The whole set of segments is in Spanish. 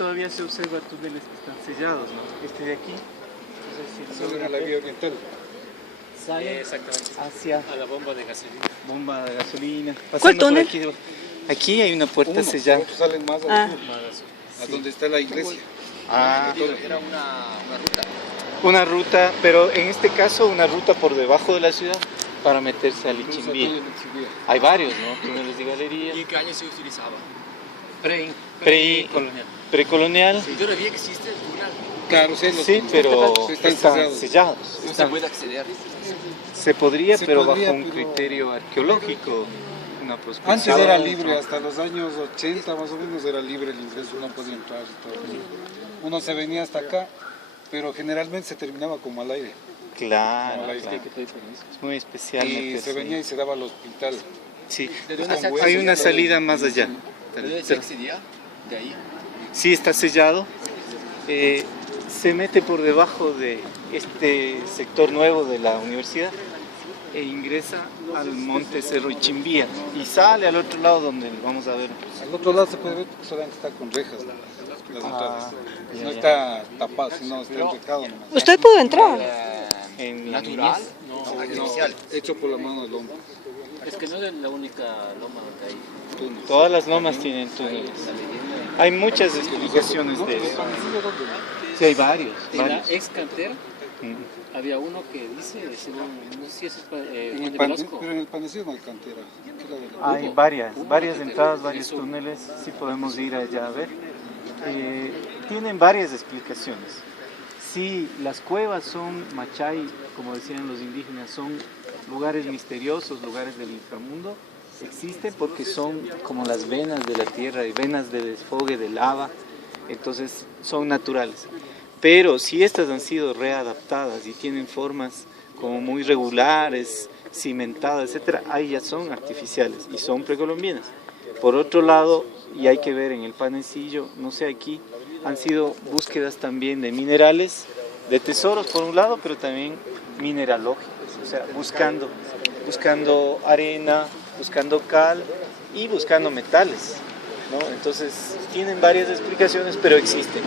todavía se observa túneles que están sellados, ¿no? Este de aquí, no sé si Sobre la vía oriental. sale Exactamente. hacia A la bomba de gasolina. bomba de gasolina. ¿Cuál Pasando por túnel? aquí, aquí hay una puerta sellada. Otros salen más al Ah. sur, a donde está la iglesia. Ah, Era una ruta. una ruta, pero en este caso una ruta por debajo de la ciudad para meterse a Lichimbía. Hay varios, ¿no? Túneles de galería. ¿Y en qué año se utilizaba? Precolonial. Precolonial. Sí, todavía existe el túnel. Claro, sí, Sí, pero están están sellados. sellados. No se Están- puede acceder. Se podría, Se pero podría, bajo un pero- criterio arqueológico, una prospección. Antes era libre, hasta los años 80 más o menos era libre el ingreso, uno podía entrar y todo. Uno se venía hasta acá, pero generalmente se terminaba como al aire. Claro, Como la claro. isla. Es muy especial Y meterse se venía ahí. y se daba al hospital. Sí, ¿De dónde se Con hay huesos, una todo. salida más allá. ¿De dónde se accedía? De ahí. Sí, está sellado. Se mete por debajo de este sector nuevo de la universidad e ingresa al monte Cerro Ichimbía y sale al otro lado donde vamos a ver. Al otro lado se puede ver que solamente está con rejas las entradas. ya, No ya. está tapado, sino está enrecado nomás. ¿Usted pudo entrar? En la Natural. niñez. No, artificial. Hecho por la mano del hombre. Es que no es la única loma donde hay Túnel. Todas las lomas tienen túneles. la leyenda. Hay muchas explicaciones de eso. Sí, hay varios. De la varios. ex cantera Mm. había uno que dice, según, no sé si es En Juan el de pan- Velasco. pero en el panecillo no hay cantera. ¿Qué era de la- Hay varias entradas, varios túneles, sí podemos ir allá a ver. Tienen varias explicaciones. Sí, las cuevas son Machay, como decían los indígenas, son lugares misteriosos, lugares del inframundo. Existen porque son como las venas de la tierra, y venas de desfogue de lava, entonces son naturales. Pero si estas han sido readaptadas y tienen formas como muy regulares, cimentadas, etcétera, ahí ya son artificiales y son precolombianas. Por otro lado, y hay que ver en el panecillo, no sé aquí, han sido búsquedas también de minerales, de tesoros por un lado, pero también mineralógicos, o sea, buscando arena, buscando cal y buscando metales, ¿no? Entonces, tienen varias explicaciones, pero existen.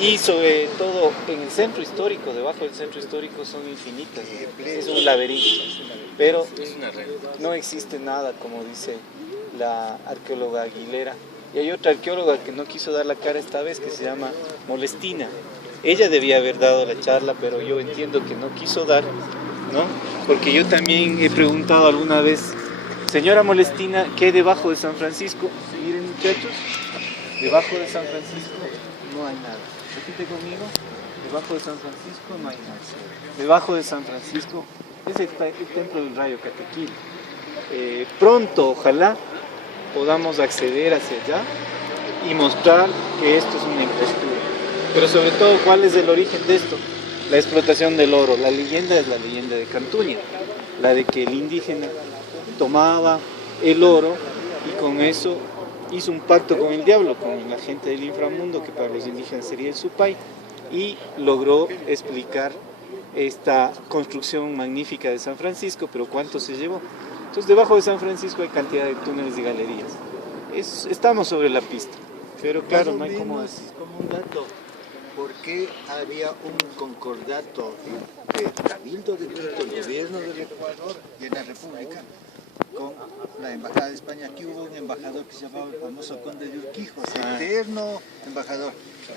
Y sobre todo en el centro histórico, debajo del centro histórico son infinitas, ¿no? Es un laberinto, pero Es una red. no existe nada, como dice la arqueóloga Aguilera. Y hay otra arqueóloga que no quiso dar la cara esta vez, que se llama Molestina. Ella debía haber dado la charla, pero yo entiendo que no quiso dar, ¿no? Porque yo también he preguntado alguna vez, señora Molestina, ¿qué hay debajo de San Francisco? Miren, muchachos, debajo de San Francisco no hay nada. Repite conmigo, debajo de San Francisco no hay nada. Debajo de San Francisco es el templo del Rayo Catequil. Pronto, ojalá, podamos acceder hacia allá y mostrar que esto es una infraestructura. Pero sobre todo, ¿cuál es el origen de esto? La explotación del oro. La leyenda es la leyenda de Cantuña, la de que el indígena tomaba el oro y con eso hizo un pacto con el diablo, con la gente del inframundo, que para los indígenas sería el Supay, y logró explicar esta construcción magnífica de San Francisco, pero ¿cuánto se llevó? Entonces, debajo de San Francisco hay cantidad de túneles y galerías. Estamos sobre la pista, pero claro, no hay cómo decir. Como un dato, ¿por qué había un concordato entre el Cabildo de Quito, el gobierno del Ecuador y en la República con la Embajada de España? Aquí hubo un embajador que se llamaba el famoso Conde de Urquijos, eterno embajador.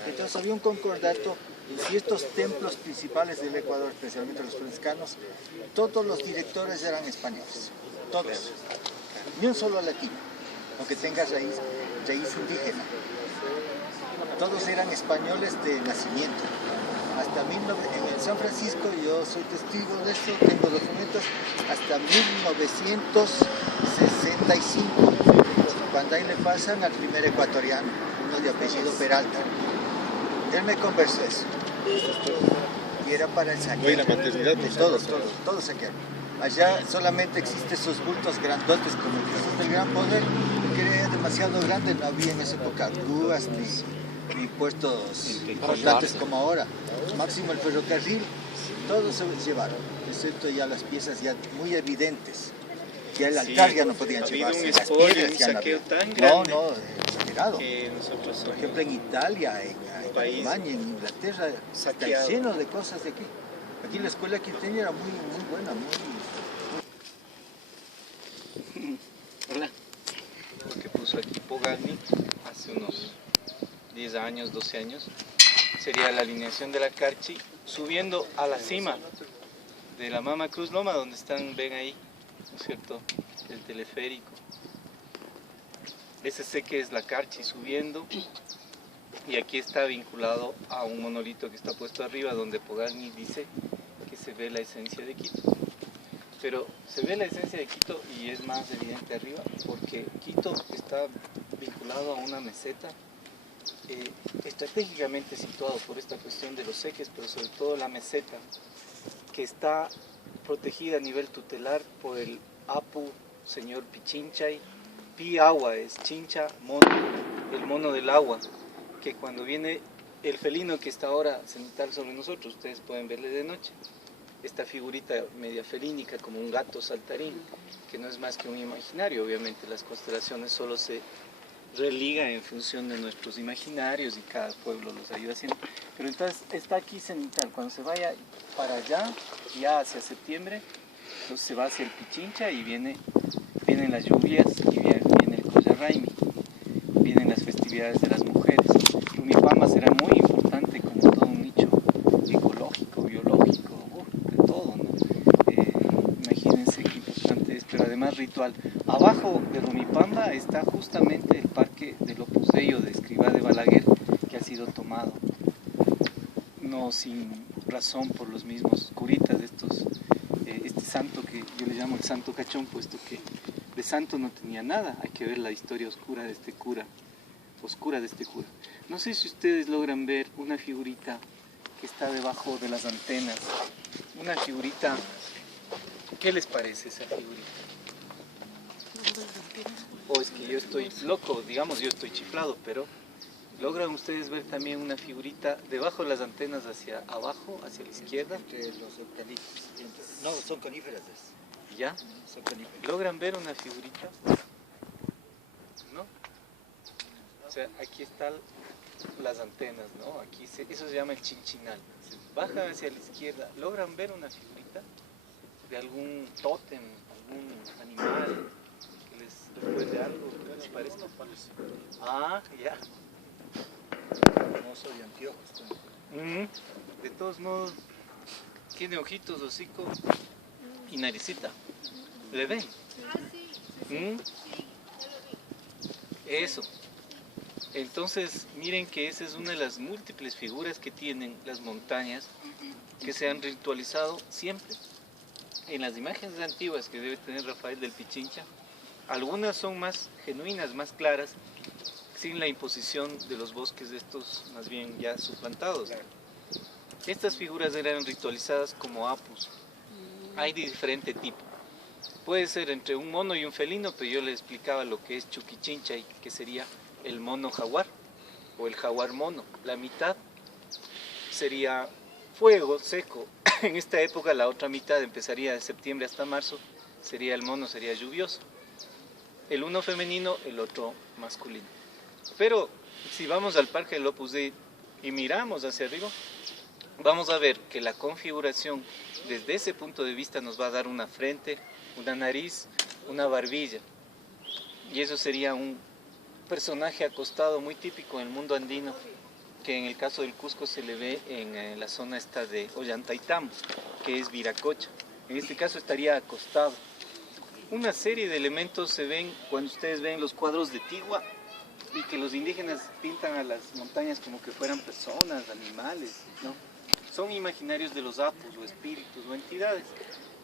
Entonces había un concordato y estos templos principales del Ecuador, especialmente los franciscanos, todos los directores eran españoles, todos, ni un solo latino, aunque tenga raíz indígena. Todos eran españoles de nacimiento. Hasta en el San Francisco, yo soy testigo de esto, tengo documentos, hasta 1965, cuando ahí le pasan al primer ecuatoriano, uno de apellido Peralta. Él me conversó eso. Y era para el saqueo. Oye, la maternidad, De pues, todos saquearon. Allá solamente existen esos bultos grandotes como el Jesús del Gran Poder, que era demasiado grande, no había en esa época grúas ni puestos importantes como ahora. Máximo el ferrocarril, todos se llevaron, excepto ya las piezas ya muy evidentes. Ya el altar ya no podían ha habido llevarse, un las expolio, piedras un ya no saqueo había. tan grande. No, exagerado. que nosotros Por somos ejemplo, en Italia, en país Alemania, en Inglaterra, está saqueado. lleno de cosas de aquí. Aquí la escuela quiteña era muy buena, Hola. Lo que puso aquí Pogani hace unos 10 años, 12 años, sería la alineación de la Carchi subiendo a la cima de la Mama Cruz Loma, donde están, ven ahí, ¿no es cierto?, el teleférico. Ese sé que es la Carchi subiendo, y aquí está vinculado a un monolito que está puesto arriba, donde Pogani dice que se ve la esencia de Quito. Pero se ve la esencia de Quito y es más evidente arriba, porque Quito está vinculado a una meseta estratégicamente situado por esta cuestión de los ejes, pero sobre todo la meseta, que está protegida a nivel tutelar por el Apu, señor Pichinchay. Pi agua es Chincha, mono, el mono del agua, que cuando viene el felino que está ahora cenital sobre nosotros, ustedes pueden verle de noche, esta figurita media felínica como un gato saltarín, que no es más que un imaginario. Obviamente las constelaciones solo se religan en función de nuestros imaginarios y cada pueblo los ayuda haciendo. Pero entonces está aquí cenital, cuando se vaya para allá, ya hacia septiembre, entonces se va hacia el Pichincha y vienen las lluvias y viene el Collarraimi, vienen las festividades de las mujeres. Rumipamba será muy importante como todo un nicho ecológico, biológico, de todo, ¿no? Imagínense qué importante es, pero además ritual. Abajo de Rumipamba está justamente el parque del Opus Dei de Escrivá de Balaguer, que ha sido tomado, no sin razón, por los mismos curitas de estos, este santo que yo le llamo el santo cachón, puesto que de santo no tenía nada. Hay que ver la historia oscura de este cura. No sé si ustedes logran ver una figurita que está debajo de las antenas. Una figurita, ¿qué les parece esa figurita? O es que yo estoy loco, digamos, yo estoy chiflado, pero ¿logran ustedes ver también una figurita debajo de las antenas hacia abajo, hacia la izquierda? Entre los eucaliptos. No, son coníferas. ¿Ya? Son coníferas. ¿Logran ver una figurita? ¿No? O sea, aquí están las antenas, ¿no? Aquí eso se llama el chinchinal. Bajan hacia la izquierda. ¿Logran ver una figurita de algún tótem, algún animal que les recuerde algo? ¿Qué les parece? Ah, ya. No soy anteojos. De todos modos, tiene ojitos, hocico y naricita. ¿Le ven? Eso. Entonces, miren que esa es una de las múltiples figuras que tienen las montañas, que se han ritualizado siempre. En las imágenes antiguas que debe tener Rafael del Pichincha, algunas son más genuinas, más claras, sin la imposición de los bosques de estos más bien ya suplantados. Estas figuras eran ritualizadas como apus. Hay de diferente tipo. Puede ser entre un mono y un felino, pero yo les explicaba lo que es Chuquichinchay, que sería el mono jaguar o el jaguar mono. La mitad sería fuego seco. En esta época la otra mitad empezaría de septiembre hasta marzo, sería el mono, sería lluvioso. El uno femenino, el otro masculino. Pero si vamos al Parque del Opus Dei y miramos hacia arriba, vamos a ver que la configuración desde ese punto de vista nos va a dar una frente, una nariz, una barbilla. Y eso sería un personaje acostado muy típico en el mundo andino, que en el caso del Cusco se le ve en la zona esta de Ollantaytambo, que es Viracocha. En este caso estaría acostado. Una serie de elementos se ven cuando ustedes ven los cuadros de Tigua, y que los indígenas pintan a las montañas como que fueran personas, animales, ¿no? Son imaginarios de los apus o espíritus o entidades,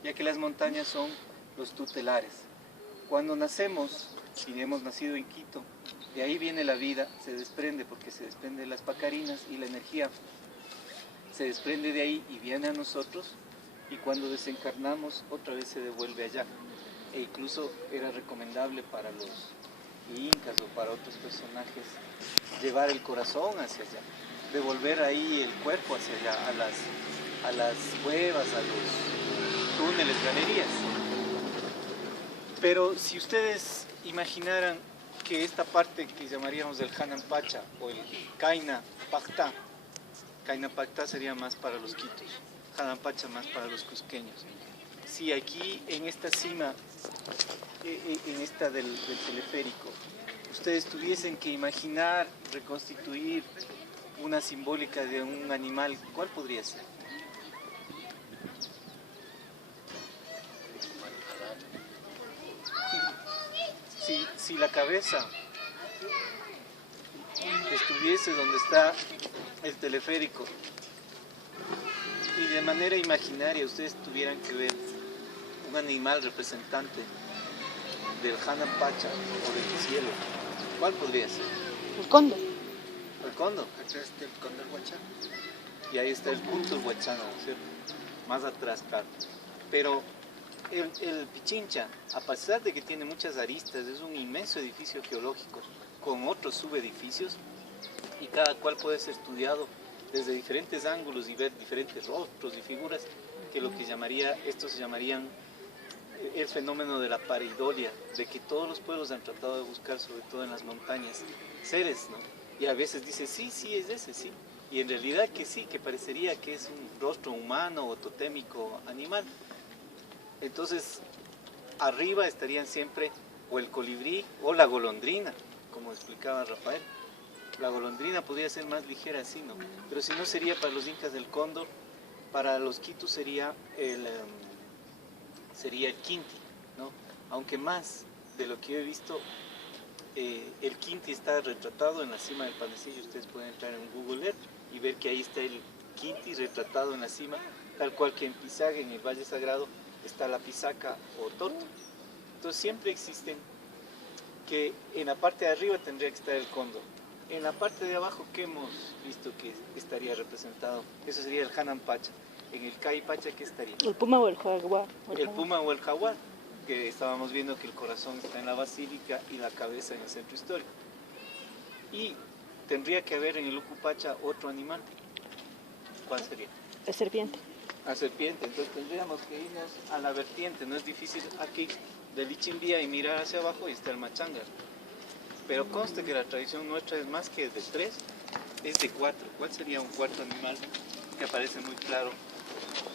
ya que las montañas son los tutelares. Cuando nacemos, si hemos nacido en Quito, de ahí viene la vida, se desprende porque se desprende de las pacarinas y la energía se desprende de ahí y viene a nosotros, y cuando desencarnamos otra vez se devuelve allá. E incluso era recomendable para los incas o para otros personajes llevar el corazón hacia allá, devolver ahí el cuerpo hacia allá, a las cuevas, a los túneles, galerías. Pero si ustedes imaginaran que esta parte que llamaríamos el Hanan Pacha o el Kaina Pacta sería más para los quitos, Hanan Pacha más para los cusqueños. Si aquí en esta cima, en esta del teleférico, ustedes tuviesen que imaginar, reconstituir una simbólica de un animal, ¿cuál podría ser? Si la cabeza estuviese donde está el teleférico y de manera imaginaria ustedes tuvieran que ver un animal representante del Hanan Pacha o del cielo, ¿cuál podría ser? El cóndor. El cóndor. Acá está el cóndor huachano. Y ahí está el culto huachano, ¿cierto? Más atrás, claro. Pero el Pichincha, a pesar de que tiene muchas aristas, es un inmenso edificio geológico con otros subedificios y cada cual puede ser estudiado desde diferentes ángulos y ver diferentes rostros y figuras que estos se llamarían el fenómeno de la pareidolia, de que todos los pueblos han tratado de buscar, sobre todo en las montañas, seres, ¿no? Y a veces dice, sí, es ese, sí. Y en realidad que sí, que parecería que es un rostro humano o totémico animal. Entonces, arriba estarían siempre o el colibrí o la golondrina, como explicaba Rafael. La golondrina podría ser más ligera así, ¿no? Pero si no sería para los incas el cóndor, para los quitus sería el quinti, ¿no? Aunque más de lo que yo he visto, el quinti está retratado en la cima del panecillo. Ustedes pueden entrar en Google Earth y ver que ahí está el quinti retratado en la cima, tal cual que en Pisaga, en el Valle Sagrado, está la pisaca o torto. Entonces siempre existen que en la parte de arriba tendría que estar el cóndor. En la parte de abajo, ¿qué hemos visto que estaría representado? Eso sería el Hanan Pacha. En el Kai Pacha, ¿qué estaría? El puma o el jaguar. El puma o el jaguar, que estábamos viendo que el corazón está en la basílica y la cabeza en el centro histórico. Y tendría que haber en el Ucupacha otro animal. ¿Cuál sería? La serpiente. La serpiente. Entonces tendríamos que irnos a la vertiente. No es difícil aquí del Ichimbía y mirar hacia abajo y está el Machangar. Pero conste que la tradición nuestra es más que de 3, es de 4. ¿Cuál sería un cuarto animal que aparece muy claro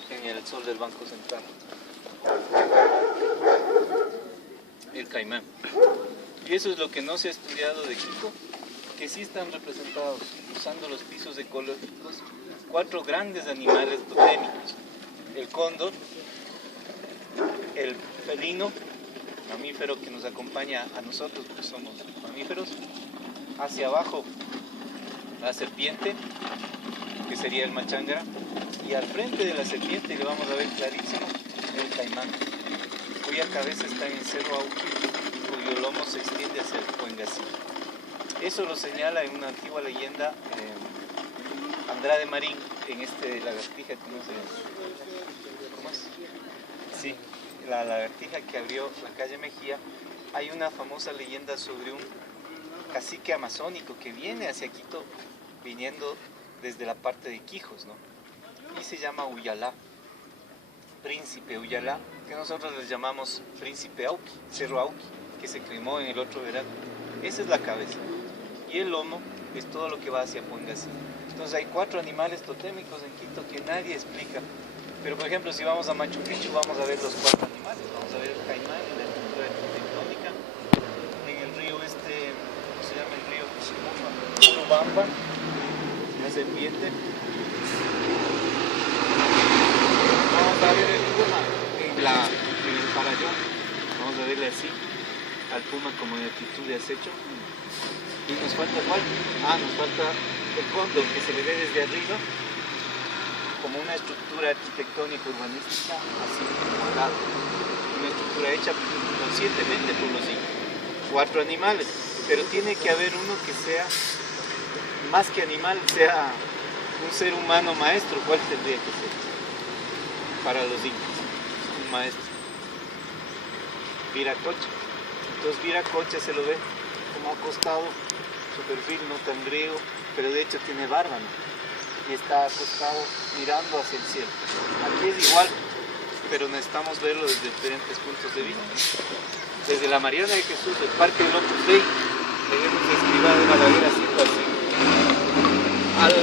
en el sol del Banco Central? El caimán. Y eso es lo que no se ha estudiado de Quito, que sí están representados usando los pisos ecológicos 4 grandes animales totémicos: el cóndor, el felino, mamífero que nos acompaña a nosotros, pues somos mamíferos. Hacia abajo la serpiente, que sería el machanga, y al frente de la serpiente le vamos a ver clarísimo el caimán, cuya cabeza está en el Cerro Auqui, cuyo lomo se extiende hacia el Cuengasí. Eso lo señala en una antigua leyenda Andrade Marín, en lagartija que no sé, ¿cómo es? Sí, la lagartija que abrió la calle Mejía. Hay una famosa leyenda sobre un cacique amazónico que viene hacia Quito, viniendo desde la parte de Quijos, ¿no? Y se llama Uyalá, príncipe Uyalá, que nosotros les llamamos príncipe Auqui, Cerro Auqui, que se cremó en el otro verano. Esa es la cabeza. Y el lomo es todo lo que va hacia Puengasí. Entonces hay 4 animales totémicos en Quito que nadie explica. Pero por ejemplo, si vamos a Machu Picchu, vamos a ver los 4 animales. Vamos a ver el caimán en la estructura arquitectónica, en el río ¿cómo se llama el río? Urubamba, la serpiente. Vamos a ver el puma en el parayón. Vamos a verle así al puma como en actitud de acecho. Y nos falta ¿cuál? Nos falta el cóndor, que se le ve desde arriba como una estructura arquitectónica urbanística así como al lado. Una estructura hecha conscientemente por los incas. 4 animales, pero tiene que haber uno que sea, más que animal, sea un ser humano maestro. ¿Cuál tendría que ser para los incas? Un maestro. Viracocha. Entonces Viracocha se lo ve como acostado, su perfil no tan griego, pero de hecho tiene barba, ¿no? Y está acostado mirando hacia el cielo. Aquí es igual, pero necesitamos verlo desde diferentes puntos de vista. Desde la Mariana de Jesús, el Parque del Opus Dei, debemos escribir de Balaguer haciendo así. Al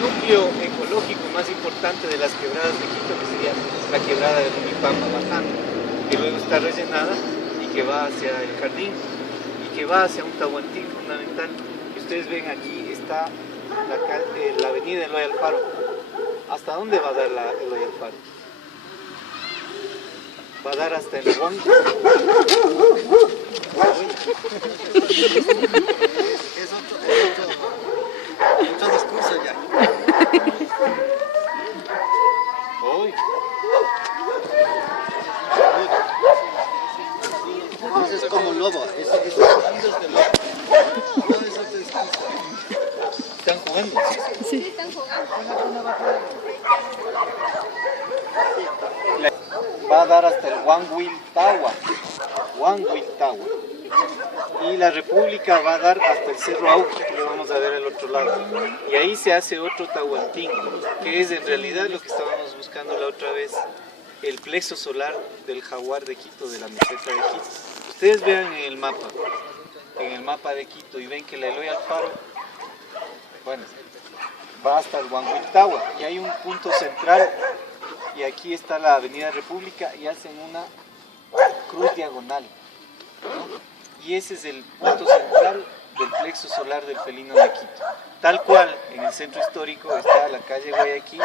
núcleo ecológico más importante de las quebradas de Quito, que sería la quebrada de Rumipamba bajando, que luego está rellenada y que va hacia el jardín y que va hacia un Tahuantín fundamental. Y ustedes ven aquí está la avenida Eloy Alfaro. ¿Hasta dónde va a dar Eloy Alfaro? Va a dar hasta el Huango. Es otro discurso ya. Hoy. Entonces es como lobo, esos sonidos de lobo. No es otro discurso. ¿Están jugando? Sí. Va a dar hasta el Huanguiltagua. Y la República va a dar hasta el Cerro Auca, que lo vamos a ver al otro lado. Y ahí se hace otro Tahuantín, que es en realidad lo que estábamos buscando la otra vez, el plexo solar del jaguar de Quito, de la meseta de Quito. Ustedes vean en el mapa de Quito y ven que la Eloy Alfaro, bueno, va hasta el Huanguiltagua y hay un punto central y aquí está la Avenida República y hacen una cruz diagonal, ¿no? Y ese es el punto central del plexo solar del felino de Quito. Tal cual, en el centro histórico está la calle Guayaquil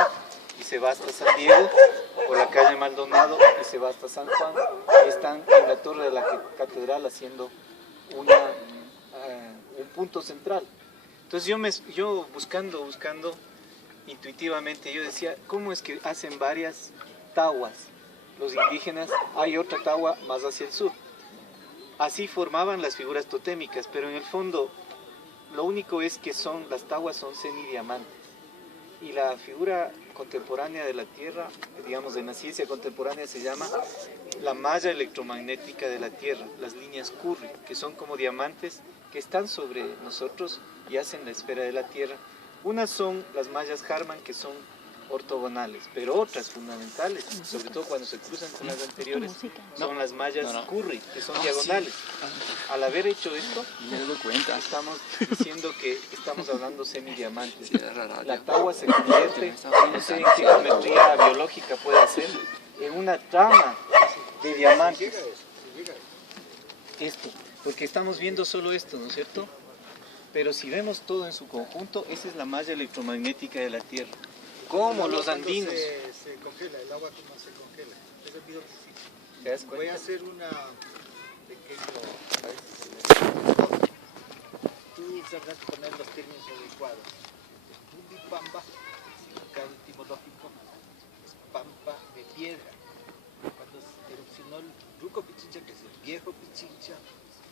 y se va hasta San Diego, o la calle Maldonado y se va hasta San Juan, y están en la torre de la catedral haciendo un punto central. Entonces yo buscando intuitivamente, yo decía, ¿cómo es que hacen varias tahuas los indígenas? Hay otra tahua más hacia el sur. Así formaban las figuras totémicas, pero en el fondo lo único es que las tahuas son semidiamantes. Y la figura contemporánea de la Tierra, digamos de la ciencia contemporánea, se llama la malla electromagnética de la Tierra, las líneas Curry, que son como diamantes que están sobre nosotros y hacen la esfera de la Tierra. Unas son las mallas Harman, que son ortogonales, pero otras fundamentales, sobre todo cuando se cruzan con las anteriores, son las mallas Curry, que son diagonales. Al haber hecho esto, estamos diciendo que estamos hablando semidiamantes. La tahua se convierte, no sé en qué geometría biológica puede ser, en una trama de diamantes. Esto, porque estamos viendo solo esto, ¿no es cierto? Pero si vemos todo en su conjunto, esa es la malla electromagnética de la Tierra. Como los andinos. Se congela, el agua como se congela. Es el video que sí. ¿Te das Voy cuenta? a hacer una pequeño. Tú sabrás poner los términos adecuados. Pamba, significado etimológico, es pampa de piedra. Cuando se erupcionó el Ruco Pichincha, que es el viejo Pichincha,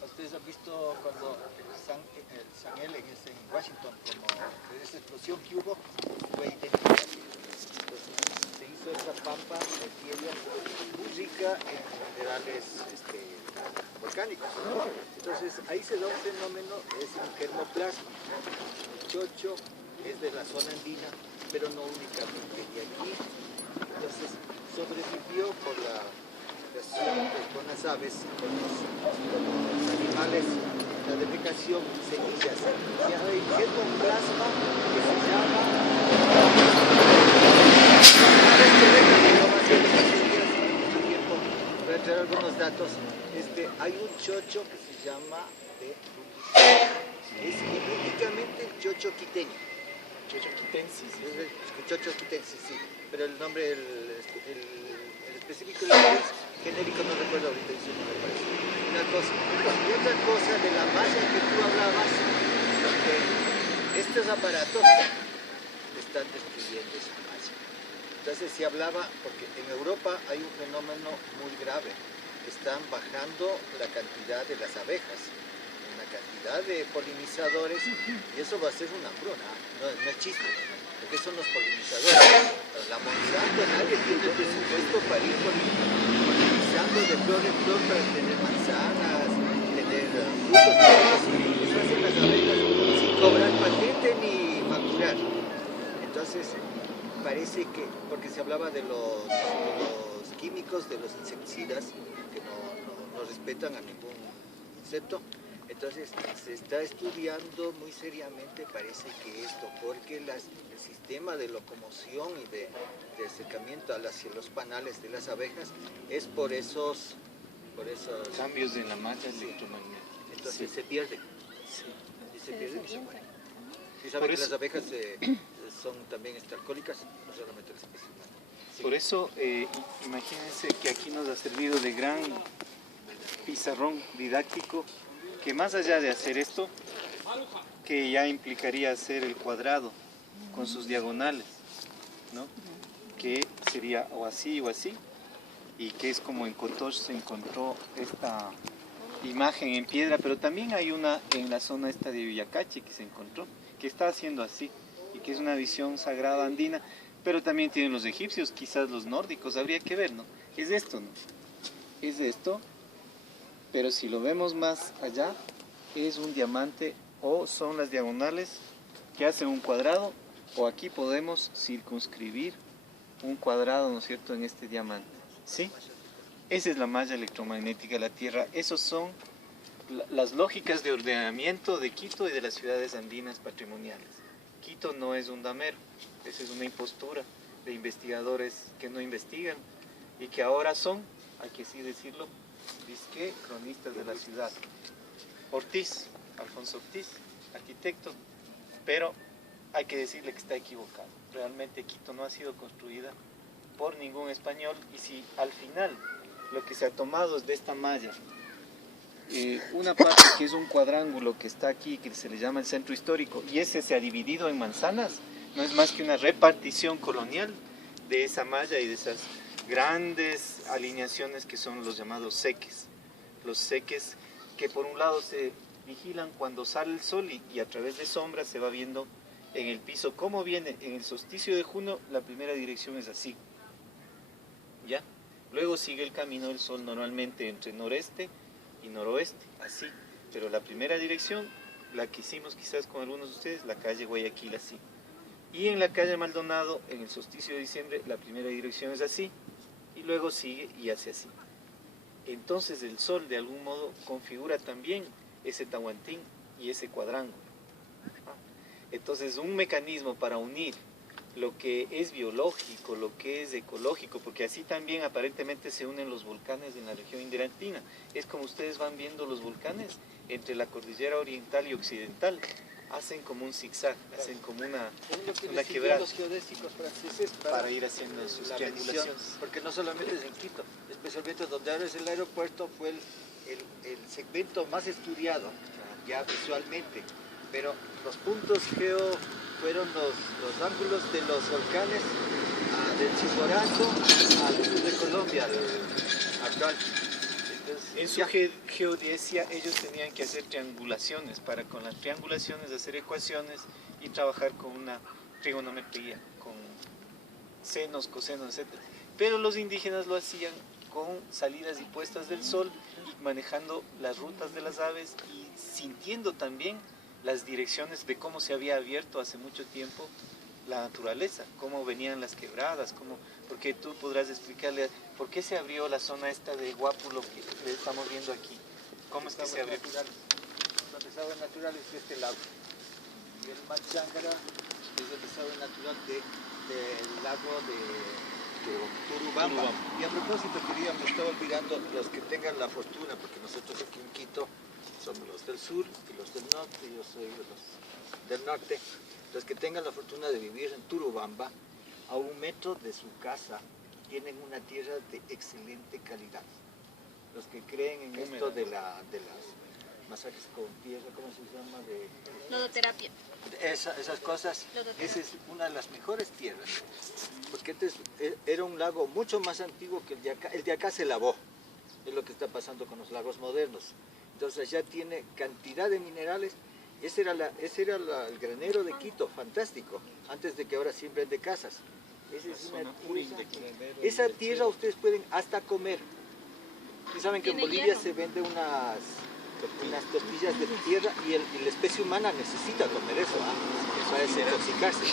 ustedes han visto cuando el San Ellen es en Washington, como esa explosión que hubo, fue idéntica. Entonces se hizo esta pampa de piedra muy rica en minerales volcánicos. Entonces ahí se da un fenómeno, es un germoplasma. El chocho es de la zona andina, pero no únicamente de aquí. Entonces sobrevivió por la con las aves, con los animales, la defecación, semillas. Y hay germoplasma que se llama... Voy a traer algunos datos. Hay un chocho que se llama es idénticamente el chocho quiteño. Chocho quitensis. Es el chocho quitensis, sí. Pero el nombre, el específico es genérico, no recuerdo ahorita, eso no me parece. Una cosa. Y otra cosa de la malla que tú hablabas, que estos aparatos están destruyendo esa malla. Entonces se hablaba, porque en Europa hay un fenómeno muy grave. Están bajando la cantidad de las abejas, la cantidad de polinizadores, y eso va a ser una hambruna, no es chiste. ¿Qué son los polinizadores? La Monsanto, nadie tiene el presupuesto para ir polinizando de flor en flor para tener manzanas, tener frutos, eso hacen las abejas sin cobrar patente ni facturar. Entonces, parece que, porque se hablaba de los químicos, de los insecticidas, que no respetan a ningún insecto, Entonces se está estudiando muy seriamente, parece que esto, porque el sistema de locomoción y de acercamiento hacia los panales de las abejas es por esos Cambios en la malla electromagnética. entonces Sí. se pierden. Sí. Y se pierden y se mueren. Y Por saben que eso- las abejas son también alcohólicas, no solamente las especies humanas. Sí. Por eso, imagínense que aquí nos ha servido de gran pizarrón didáctico, que más allá de hacer esto, que ya implicaría hacer el cuadrado con sus diagonales, ¿no? Que sería o así, y que es como en Cotoche se encontró esta imagen en piedra, pero también hay una en la zona esta de Villacache que se encontró, que está haciendo así, y que es una visión sagrada andina, pero también tienen los egipcios, quizás los nórdicos, habría que ver, ¿no? Es esto, ¿no? Es esto, pero si lo vemos más allá, es un diamante o son las diagonales que hacen un cuadrado, o aquí podemos circunscribir un cuadrado, ¿no es cierto?, en este diamante, ¿sí? Esa es la malla electromagnética de la Tierra. Esas son las lógicas de ordenamiento de Quito y de las ciudades andinas patrimoniales. Quito no es un damero, esa es una impostura de investigadores que no investigan y que ahora son, hay que sí decirlo, disque cronistas de la ciudad. Ortiz, Alfonso Ortiz, arquitecto, pero hay que decirle que está equivocado. Realmente Quito no ha sido construida por ningún español, y si al final lo que se ha tomado es de esta malla, una parte que es un cuadrángulo que está aquí, que se le llama el centro histórico, y ese se ha dividido en manzanas, no es más que una repartición colonial de esa malla y de esas grandes alineaciones que son los llamados seques. Los seques que por un lado se vigilan cuando sale el sol y a través de sombras se va viendo en el piso cómo viene. En el solsticio de junio la primera dirección es así, ¿ya? Luego sigue el camino del sol normalmente entre noreste y noroeste, así, pero la primera dirección, la que hicimos quizás con algunos de ustedes, la calle Guayaquil, así. Y en la calle Maldonado, en el solsticio de diciembre, la primera dirección es así, y luego sigue y hace así. Entonces el sol de algún modo configura también ese tahuantín y ese cuadrángulo. Entonces un mecanismo para unir lo que es biológico, lo que es ecológico, porque así también aparentemente se unen los volcanes en la región indoandina. Es como ustedes van viendo los volcanes entre la cordillera oriental y occidental, hacen como un zigzag, hacen como una quebrada Los geodésicos franceses para ir haciendo sus la medición, triangulaciones. porque no solamente es en Quito, especialmente donde ahora es el aeropuerto, fue el segmento más estudiado ya visualmente, pero los puntos geo fueron los ángulos de los volcanes del Chimborazo al sur de Colombia, actual. Entonces, En su geodesia ellos tenían que hacer triangulaciones para con las triangulaciones hacer ecuaciones y trabajar con una trigonometría, con senos, cosenos, etc. Pero los indígenas lo hacían con salidas y puestas del sol y manejando las rutas de las aves y sintiendo también las direcciones de cómo se había abierto hace mucho tiempo la naturaleza, cómo venían las quebradas, porque tú podrás explicarle por qué se abrió la zona esta de Guápulo que le estamos viendo aquí. ¿Cómo es que se abrió? Los desagües naturales de este lago. Y el mar Chángara es el desagüe natural del lago de Turubamba. Y a propósito, me estaba olvidando, los que tengan la fortuna, porque nosotros aquí en Quito somos los del sur y los del norte, yo soy de los del norte. Los que tengan la fortuna de vivir en Turubamba, a 1 metro de su casa, tienen una tierra de excelente calidad. Los que creen en esto de las masajes con tierra, ¿cómo se llama? Lodoterapia. Esas cosas, esa es una de las mejores tierras, porque antes era un lago mucho más antiguo que el de acá se lavó, es lo que está pasando con los lagos modernos. Entonces ya tiene cantidad de minerales. Ese era el granero de Quito, fantástico, antes de que ahora siembren de casas. Esa tierra ustedes pueden hasta comer. Y saben que en Bolivia se vende unas tortillas de tierra y la especie humana necesita comer eso, para desintoxicarse.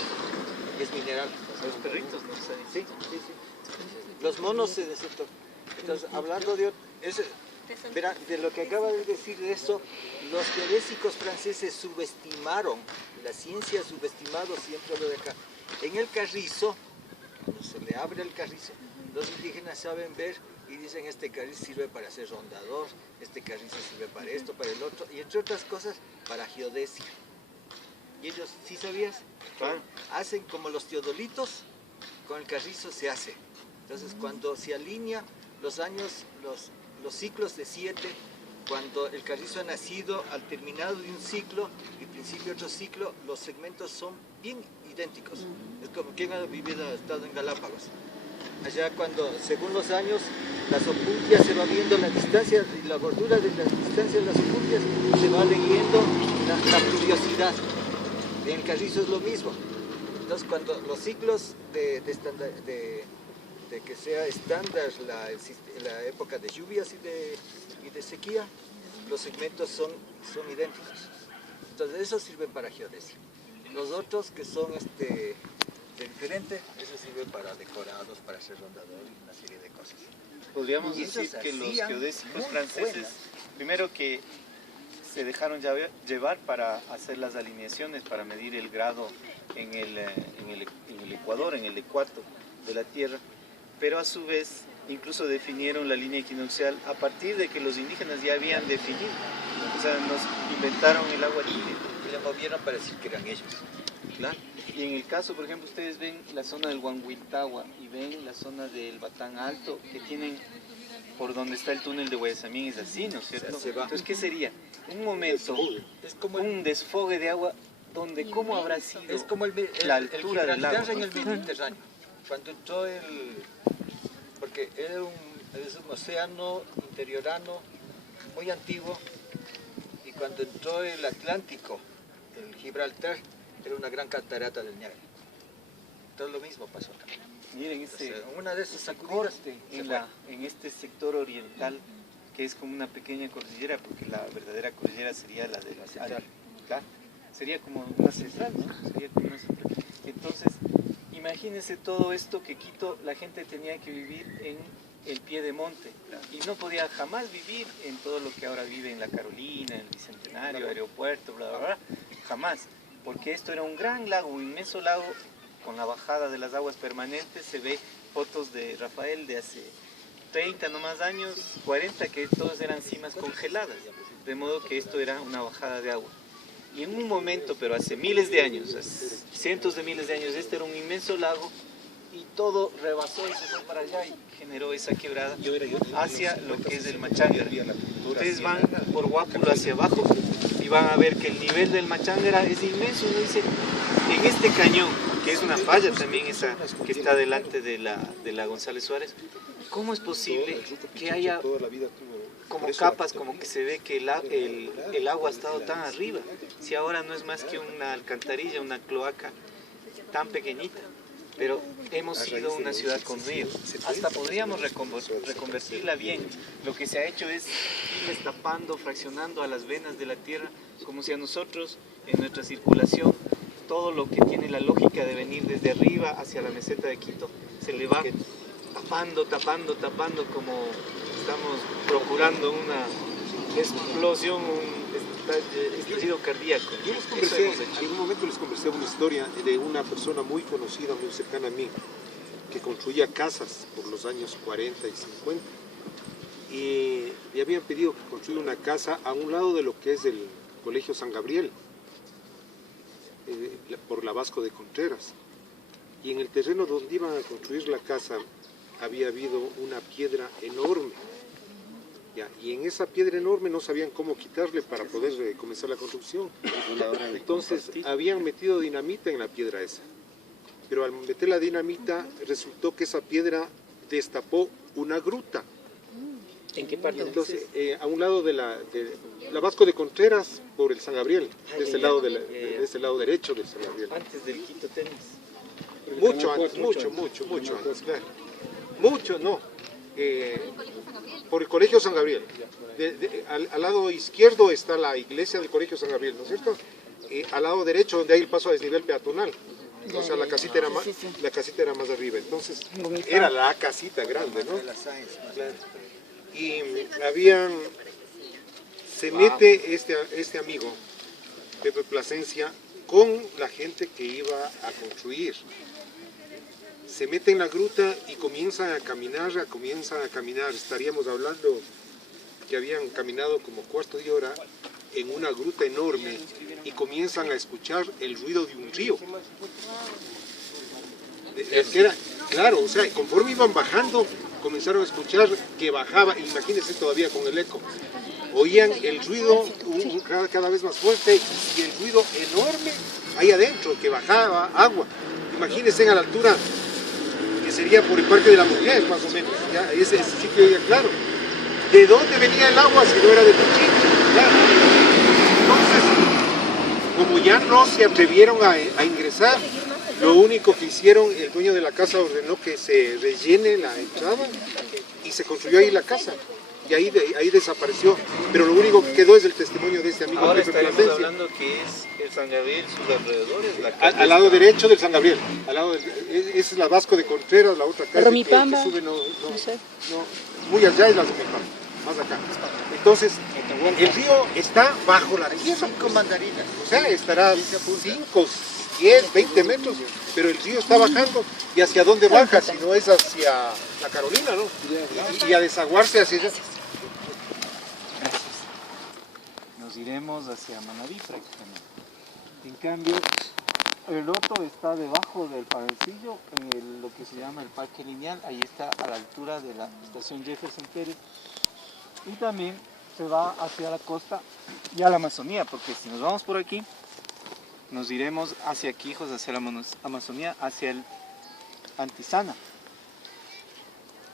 Y es mineral. Los perritos no saben. Sí. Los monos se desintoxican. Entonces, hablando de Verá, de lo que acaba de decir de eso, los geodésicos franceses subestimaron, la ciencia ha subestimado siempre lo de acá. En el carrizo, cuando se le abre el carrizo, los indígenas saben ver y dicen este carrizo sirve para hacer rondador, este carrizo sirve para esto, para el otro, y entre otras cosas, para geodesia. Y ellos, ¿sí sabías? Claro. Hacen como los teodolitos, con el carrizo se hace. Entonces, cuando se alinea los años, los ciclos de 7, cuando el carrizo ha nacido, al terminado de un ciclo y principio de otro ciclo, los segmentos son bien idénticos. Es como quien ha vivido, ha estado en Galápagos. Allá cuando, según los años, las opuntias se va viendo la distancia y la gordura de la distancia de las opuntias se va leyendo la pluviosidad. En el carrizo es lo mismo. Entonces, cuando los ciclos de que sea estándar la época de lluvias y de sequía, los segmentos son idénticos. Entonces, esos sirven para geodesia. Los otros que son de diferente, esos sirven para decorados, para hacer rondador y una serie de cosas. Podríamos Y ellos decir que los hacían geodésicos muy franceses, buenas. primero que se dejaron llevar para hacer las alineaciones, para medir el grado en el ecuador, en el ecuator de la Tierra, pero a su vez incluso definieron la línea equinoccial a partir de que los indígenas ya habían definido. O sea, nos inventaron el agua libre. Y le movieron para decir que eran ellos. Claro. Y en el caso, por ejemplo, ustedes ven la zona del Huanhuiltagua y ven la zona del Batán Alto, que tienen por donde está el túnel de Guayasamín, es así, ¿no es cierto? Se va. Entonces, ¿qué sería? Un momento, Es como un desfogue de agua donde cómo habrá sido Es como la altura del lago, Gibraltar en ¿no? el Mediterráneo. Cuando entró porque es un océano interiorano muy antiguo, y cuando entró el Atlántico, el Gibraltar era una gran catarata del Niágara. Todo lo mismo pasó acá. Miren O sea, ese una de esas sacudidas corte se fue. en este sector oriental, que es como una pequeña cordillera, porque la verdadera cordillera sería la de la central. Claro, sería como una central, ¿no? Sería como una central. Entonces, imagínense todo esto que Quito, la gente tenía que vivir en el pie de monte y no podía jamás vivir en todo lo que ahora vive en la Carolina, en el Bicentenario, aeropuerto, bla, bla, bla, jamás, porque esto era un gran lago, un inmenso lago con la bajada de las aguas permanentes. Se ve fotos de Rafael de hace 30 no más años, 40, que todas eran cimas congeladas, de modo que esto era una bajada de agua. Y en un momento, pero hace miles de años, hace cientos de miles de años, este era un inmenso lago y todo rebasó y se fue para allá y generó esa quebrada hacia lo que es el Machángara. Ustedes van por Guápulo hacia abajo y van a ver que el nivel del Machángara es inmenso. Uno dice, en este cañón, que es una falla también esa que está delante de la González Suárez, ¿cómo es posible que haya como capas, como que se ve que el agua ha estado tan arriba, si ahora no es más que una alcantarilla, una cloaca tan pequeñita? Pero hemos sido una ciudad con río, hasta podríamos reconvertirla bien. Lo que se ha hecho es irles tapando, fraccionando a las venas de la tierra, como si a nosotros, en nuestra circulación, todo lo que tiene la lógica de venir desde arriba hacia la meseta de Quito, se le va tapando, como estamos procurando una explosión, un estallido cardíaco. Yo les Eso conversé, hemos hecho. en algún momento les conversé una historia de una persona muy conocida, muy cercana a mí, que construía casas por los años 40 y 50. Y le habían pedido que construya una casa a un lado de lo que es el Colegio San Gabriel, por la Vasco de Contreras. Y en el terreno donde iban a construir la casa había habido una piedra enorme. Y en esa piedra enorme no sabían cómo quitarle para poder comenzar la construcción. Entonces habían metido dinamita en la piedra esa. Pero al meter la dinamita resultó que esa piedra destapó una gruta. ¿En qué parte? Entonces, a un lado de la Vasco de Contreras, por el San Gabriel, de este lado, de este lado derecho del San Gabriel. Antes del Quito Tenis. Mucho antes, mucho antes, claro. Mucho, no. Por el Colegio San Gabriel. Al lado izquierdo está la iglesia del Colegio San Gabriel, ¿no es cierto? Al lado derecho, donde hay el paso a desnivel peatonal. O sea, la casita era más arriba. Entonces, era la casita grande, ¿no? y se mete este amigo, Pepe Plasencia, con la gente que iba a construir. Se mete en la gruta y comienzan a caminar. Estaríamos hablando que habían caminado como cuarto de hora en una gruta enorme y comienzan a escuchar el ruido de un río. Claro, o sea, conforme iban bajando, comenzaron a escuchar que bajaba, imagínense todavía con el eco. Oían el ruido cada vez más fuerte y el ruido enorme ahí adentro, que bajaba agua. Imagínense a la altura que sería por el Parque de la Mujer, más o menos. Ya, ese sitio ya claro. ¿De dónde venía el agua si no era de Pichincha? Claro. Entonces, como ya no se atrevieron a ingresar, lo único que hicieron, el dueño de la casa ordenó que se rellene la entrada y se construyó ahí la casa. Y ahí desapareció. Pero lo único que quedó es el testimonio de este amigo. Ahora Pepe estaremos Plasencia. hablando que es el San Gabriel, sus alrededores. La Al lado derecho del San Gabriel. Esa es la Vasco de Contreras, la otra calle Romipamba. que sube, No sé. muy allá es la Romipamba, más acá. Entonces, el río está bajo la tierra. 5 mandarinas. O sea, estará 5, 10, 20 metros, pero el río está bajando. ¿Y hacia dónde baja? Si no es hacia la Carolina, ¿no? Y a desaguarse hacia allá. Nos iremos hacia Manabí prácticamente. En cambio, el otro está debajo del Panelcillo, en lo que se llama el Parque Lineal. Ahí está a la altura de la estación Jefferson Pérez. Y también se va hacia la costa y a la Amazonía, porque si nos vamos por aquí, nos iremos hacia Quijos, hacia la Amazonía, hacia el Antizana.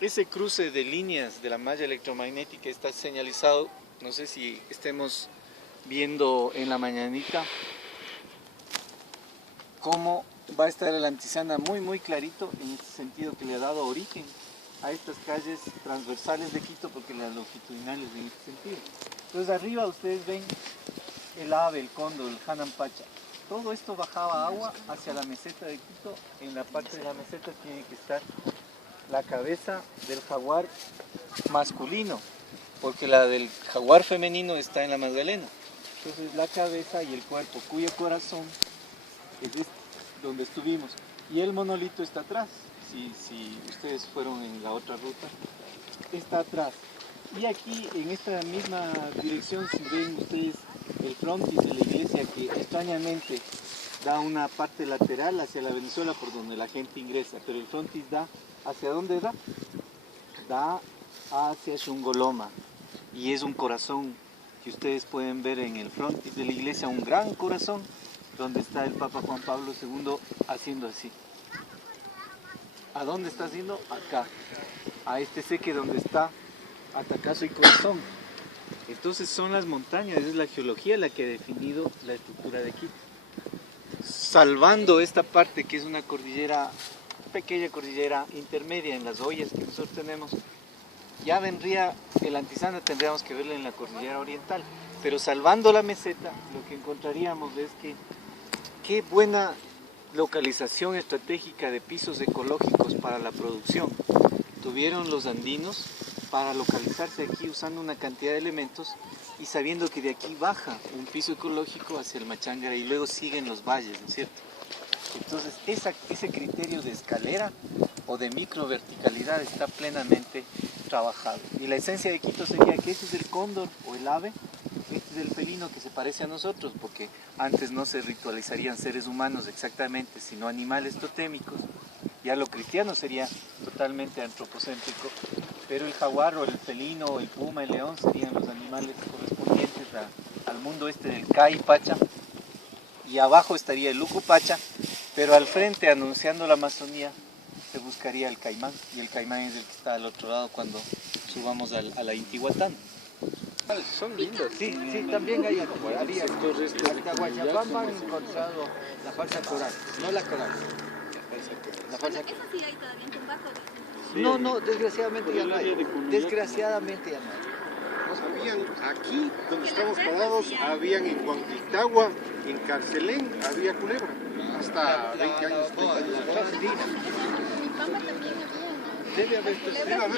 Ese cruce de líneas de la malla electromagnética está señalizado, no sé si estemos viendo en la mañanita cómo va a estar el Antizana muy clarito, en este sentido que le ha dado origen a estas calles transversales de Quito, porque las longitudinales en este sentido. Entonces arriba ustedes ven el ave, el cóndor, el Hanampacha. Todo esto bajaba agua hacia la meseta de Quito. En la parte de la meseta tiene que estar la cabeza del jaguar masculino, porque la del jaguar femenino está en la Magdalena. Entonces la cabeza y el cuerpo, cuyo corazón es este, donde estuvimos, y el monolito está atrás. Si ustedes fueron en la otra ruta, está atrás. Y aquí en esta misma dirección, si ven ustedes el frontis de la iglesia, que extrañamente da una parte lateral hacia la Venezuela por donde la gente ingresa, pero el frontis da, ¿hacia dónde da? Da hacia Xungoloma, y es un corazón que ustedes pueden ver en el frontis de la iglesia, un gran corazón donde está el Papa Juan Pablo II haciendo así. ¿A dónde está haciendo? Acá, a este seque donde está Atacazo y Corazón. Entonces son las montañas, es la geología la que ha definido la estructura de Quito. Salvando esta parte que es una cordillera, pequeña cordillera intermedia en las ollas que nosotros tenemos, ya vendría el Antizana, tendríamos que verlo en la cordillera oriental. Pero salvando la meseta, lo que encontraríamos es que qué buena localización estratégica de pisos ecológicos para la producción tuvieron los andinos para localizarse aquí usando una cantidad de elementos y sabiendo que de aquí baja un piso ecológico hacia el Machángara y luego siguen los valles, ¿no es cierto? Entonces ese criterio de escalera o de microverticalidad está plenamente trabajado. Y la esencia de Quito sería que este es el cóndor o el ave, este es el felino que se parece a nosotros, porque antes no se ritualizarían seres humanos exactamente, sino animales totémicos. Ya lo cristiano sería totalmente antropocéntrico, pero el jaguar o el felino o el puma, el león serían los animales correspondientes al mundo este del Cay Pacha, y abajo estaría el Lucu Pacha, pero al frente, anunciando la Amazonía, se buscaría el caimán, y el caimán es el que está al otro lado cuando subamos a la Intihuatán. Son lindos. Sí, también había hasta Guayabamba han encontrado la falsa coral, no la coral. La falsa coral. ¿Eso sí hay todavía en Tumbaco? No, desgraciadamente ya no hay. Desgraciadamente ya no hay. Habían aquí, donde estamos parados, habían en Huanquitagua, en Carcelén, había culebra. Hasta 20 años. 30 años atrás. En Pamba también había, ¿no? Debe haber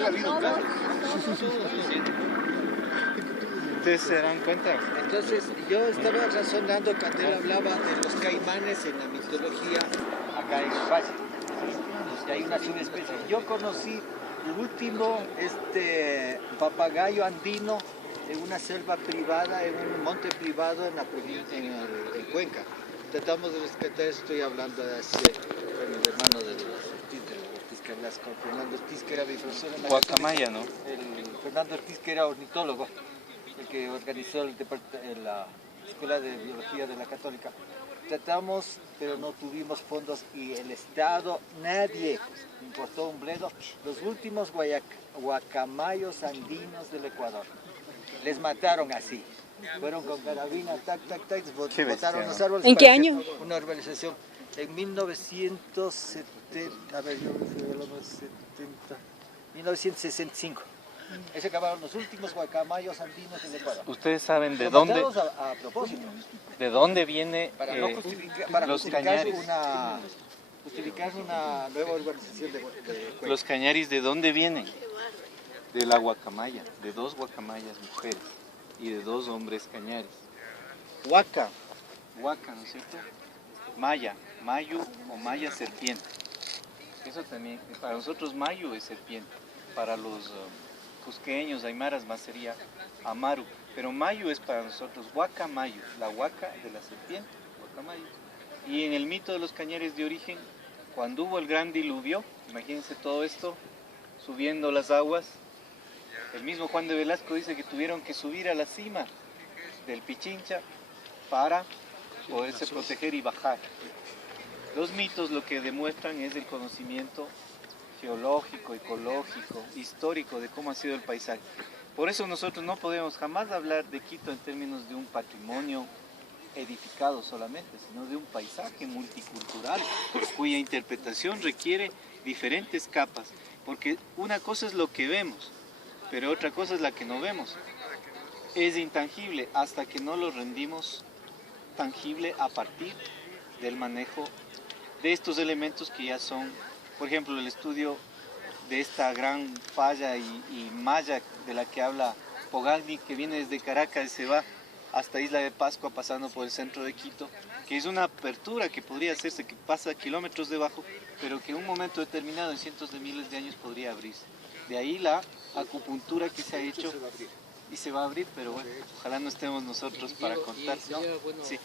habido casos. ¿Ustedes se dan cuenta? Entonces, yo estaba razonando cuando él hablaba de los caimanes en la mitología acá en España. Y hay una subespecie. Yo conocí el último papagayo andino en una selva privada, en un monte privado en en Cuenca. Tratamos de rescatar, estoy hablando de el hermano de Ortiz que hablas con Fernando Ortiz, que era mi profesor en la Guacamaya, ¿no? el Fernando Ortiz, que era ornitólogo, el que organizó la Escuela de Biología de la Católica. Tratamos, pero no tuvimos fondos y el Estado, nadie importó un bledo. Los últimos guacamayos andinos del Ecuador. Les mataron así. Fueron con carabina, tac, botaron los árboles. ¿En qué año? Una urbanización. En 1970, a ver, yo fui de los 70, 1965. Ahí se acabaron los últimos guacamayos andinos del Ecuador. ¿Ustedes saben de Los dónde, matados a propósito. de dónde viene Para los justificar cañaris? una nueva urbanización de Cuenca. Los cañaris, ¿de dónde vienen? De la guacamaya, de 2 guacamayas mujeres y de 2 hombres cañaris. Huaca, ¿no es cierto? Maya, mayu o maya serpiente. Eso también, para nosotros mayu es serpiente, para los cusqueños, aymaras más sería amaru, pero mayu es para nosotros guacamayu, la huaca de la serpiente, guacamayu. Y en el mito de los cañaris de origen, cuando hubo el gran diluvio, imagínense todo esto, subiendo las aguas, el mismo Juan de Velasco dice que tuvieron que subir a la cima del Pichincha para poderse proteger y bajar. Los mitos lo que demuestran es el conocimiento geológico, ecológico, histórico de cómo ha sido el paisaje. Por eso nosotros no podemos jamás hablar de Quito en términos de un patrimonio edificado solamente, sino de un paisaje multicultural cuya interpretación requiere diferentes capas, porque una cosa es lo que vemos, pero otra cosa es la que no vemos. Es intangible hasta que no lo rendimos tangible a partir del manejo de estos elementos que ya son, por ejemplo, el estudio de esta gran falla y malla de la que habla Pogagni, que viene desde Caracas y se va hasta Isla de Pascua pasando por el centro de Quito, que es una apertura que podría hacerse, que pasa kilómetros debajo, pero que en un momento determinado, en cientos de miles de años, podría abrirse. De ahí la acupuntura que se ha hecho y se va a abrir, pero bueno, ojalá no estemos nosotros para contar. Sería bueno, Sí.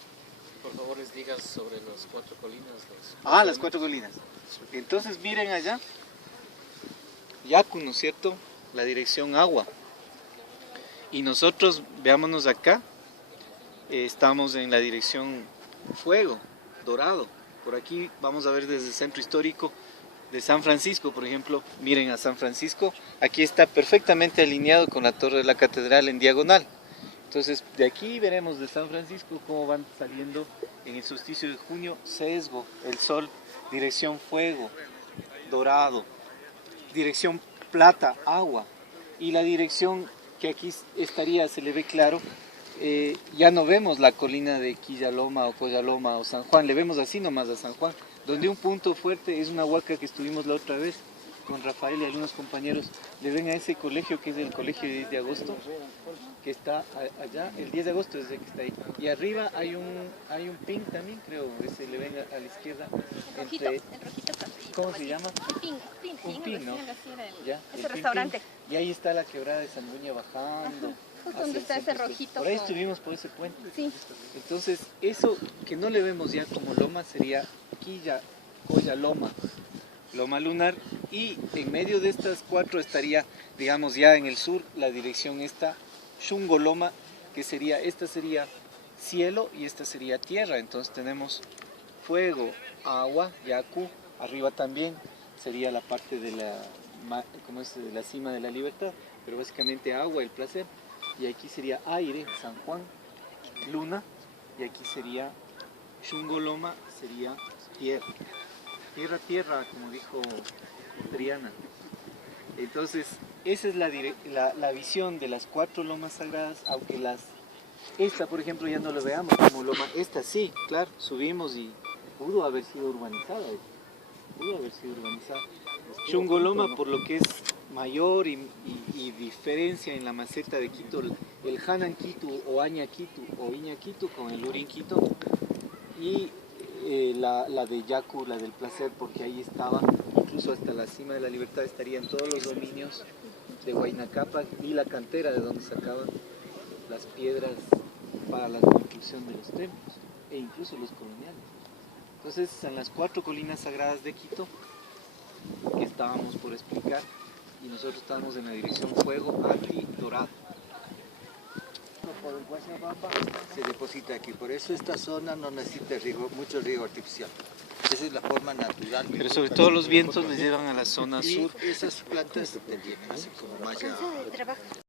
por favor, les digas sobre las 4 colinas. Las 4 colinas. Entonces miren allá, Yacu, ¿no es cierto? La dirección agua. Y nosotros, veámonos acá, estamos en la dirección fuego, dorado. Por aquí vamos a ver desde el centro histórico de San Francisco, por ejemplo, miren a San Francisco, aquí está perfectamente alineado con la torre de la catedral en diagonal. Entonces, de aquí veremos de San Francisco cómo van saliendo en el solsticio de junio, sesgo, el sol, dirección fuego, dorado, dirección plata, agua, y la dirección que aquí estaría, se le ve claro, ya no vemos la colina de Quillaloma o Coyaloma o San Juan, le vemos así nomás a San Juan, donde un punto fuerte es una huaca que estuvimos la otra vez con Rafael y algunos compañeros. Le ven a ese colegio que es el colegio de 10 de agosto, que está allá, el 10 de agosto es el que está ahí. Y arriba hay un pin también, creo, ese le ven a la izquierda. Rojito, el rojito cafecito. ¿Cómo se llama? Un pin, ¿no? Ya, el Ese Pin restaurante. Pin. Y ahí está la quebrada de Sanduña bajando. Justo hacia donde el está ese centro. rojito. Por ahí con- estuvimos por ese puente. Sí. Entonces, eso que no le vemos ya como loma sería Quilla, Coya, Loma, Loma lunar, y en medio de estas 4 estaría, digamos, ya en el sur, la dirección esta, Shungoloma, que sería, esta sería cielo y esta sería tierra. Entonces tenemos fuego, agua, Yacu, arriba también sería la parte de de la cima de la libertad, pero básicamente agua, el placer, y aquí sería aire, San Juan, luna, y aquí sería Shungoloma, sería tierra. Tierra, como dijo Triana. Entonces, esa es la visión de las 4 lomas sagradas, aunque esta, por ejemplo, ya no lo veamos como loma. Esta sí, claro, subimos y pudo haber sido urbanizada. Chungoloma, por lo que es mayor y diferencia en la maceta de Quito, el Hanan Quito o Aña Quito o Iña Quito con el Urin Quito, y la de Yacu, la del placer, porque ahí estaba, incluso hasta la cima de la libertad estarían todos los dominios de Huayna Cápac y la cantera de donde sacaban las piedras para la construcción de los templos e incluso los coloniales. Entonces, en las 4 colinas sagradas de Quito, que estábamos por explicar, y nosotros estábamos en la dirección fuego, Acri, Dorado. Por el Guayabamba se deposita aquí, por eso esta zona no necesita mucho riego artificial. Esa es la forma natural. Pero sobre todo los vientos les llevan a la zona sur. Y esas plantas te vienen así como malla. Trabajo.